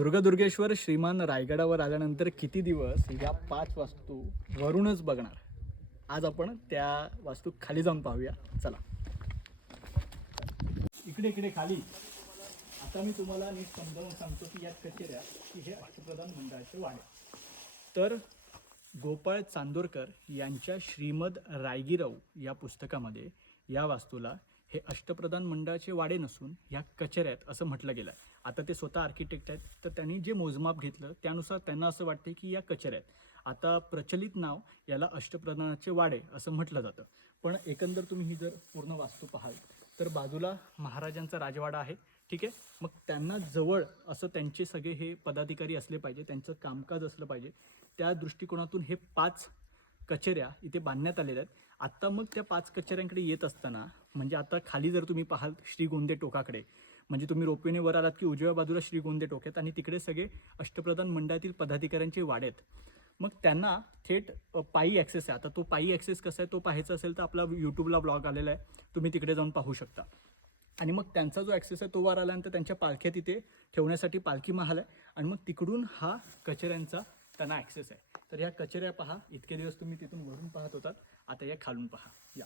दुर्गदुर्गेश्वर श्रीमान रायगडावर आल्यानंतर किती दिवस? या पाच वास्तू वरूनच बघणार. आज आपण त्या वास्तू खाली जाऊन पाहूया. चला. इकडे इकडे खाली. आता मी तुम्हाला नीट समजावून सांगतो की या कचेऱ्या की हे अष्टप्रधान मंडळाचे वाडे. तर गोपाळ चांदोरकर यांच्या श्रीमद रायगिरव या पुस्तकामध्ये या वास्तूला हे अष्टप्रधान मंडळाचे वाडे नसून ह्या कचऱ्या आहेत असं म्हटलं गेलं आहे आता ते स्वतः आर्किटेक्ट आहेत तर त्यांनी जे मोजमाप घेतलं त्यानुसार त्यांना असं वाटते की या कचऱ्यात आहेत आता प्रचलित नाव याला अष्टप्रधानाचे वाडे असं म्हटलं जातं. पण एकंदर तुम्ही ही जर पूर्ण वास्तू पाहाल तर बाजूला महाराजांचा राजवाडा आहे ठीक आहे? मग त्यांना जवळ असं त्यांचे सगळे हे पदाधिकारी असले पाहिजे त्यांचं कामकाज असलं पाहिजे त्या दृष्टिकोनातून हे पाच कचेऱ्या इथे बांधण्यात आलेल्या आहेत. आत्ता मग त्या पाच कचऱ्यांकडे येत असताना म्हणजे आता खाली जर तुम्ही पाहाल श्रीगोंदे टोकाकडे म्हणजे तुम्ही रोपवेने वर आलात की उजव्या बाजूला श्रीगोंदे टोक आहेत आणि तिकडे सगळे अष्टप्रधान मंडळातील पदाधिकाऱ्यांचे वाडे आहेत. मग त्यांना थेट पायी ॲक्सेस आहे. आता तो पायी ॲक्सेस कसा आहे? तो पाहायचा असेल तर आपला यूट्यूबला ब्लॉग आलेला आहे. तुम्ही तिकडे जाऊन पाहू शकता. आणि मग त्यांचा जो ॲक्सेस आहे तो वर आल्यानंतर त्यांच्या पालख्या तिथे ठेवण्यासाठी पालखी महाल आहे. आणि मग तिकडून हा कचऱ्यांचा त्यांना ॲक्सेस आहे. तर ह्या कचऱ्या पहा. इतके दिवस तुम्ही तिथून वरून पाहत होतात. आता या खालून पहा. या.